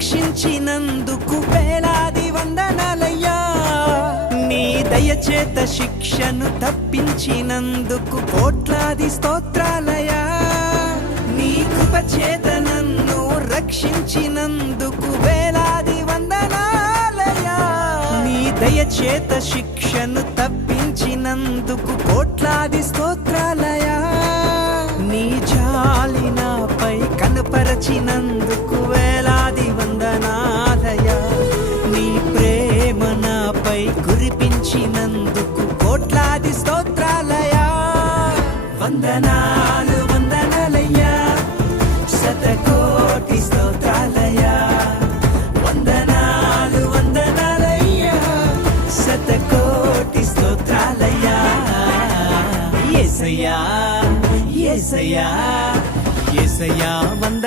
రక్షించినందుకు వేలాది వందనాలయ్యా. నీ దయచేత శిక్షను తప్పించినందుకు కోట్లాది స్తోత్రాలయ్యా. నీ కృపచేత నన్ను రక్షించినందుకు వేలాది వందనాలయ్యా. నీ దయచేత శిక్షను తప్పించినందుకు కోట్లాది స్తోత్రాలయ్యా. నీ జాలి నాపై కనపరచినందుకు వేలాది వందనాలయ్యా. నీ ప్రేమ నాపై కురిపించినందుకు కోట్లాది స్తోత్రాలయ్యా. వందనాలు వందనాలయ్యా, శతకోటి స్తోత్రాలయ్యా. వందనాలు వందనాలయ్యా, శతకోటి స్తోత్రాలయ్యా. యేసయ్యా యేసయ్యా యేసయ్యా వందనాలు.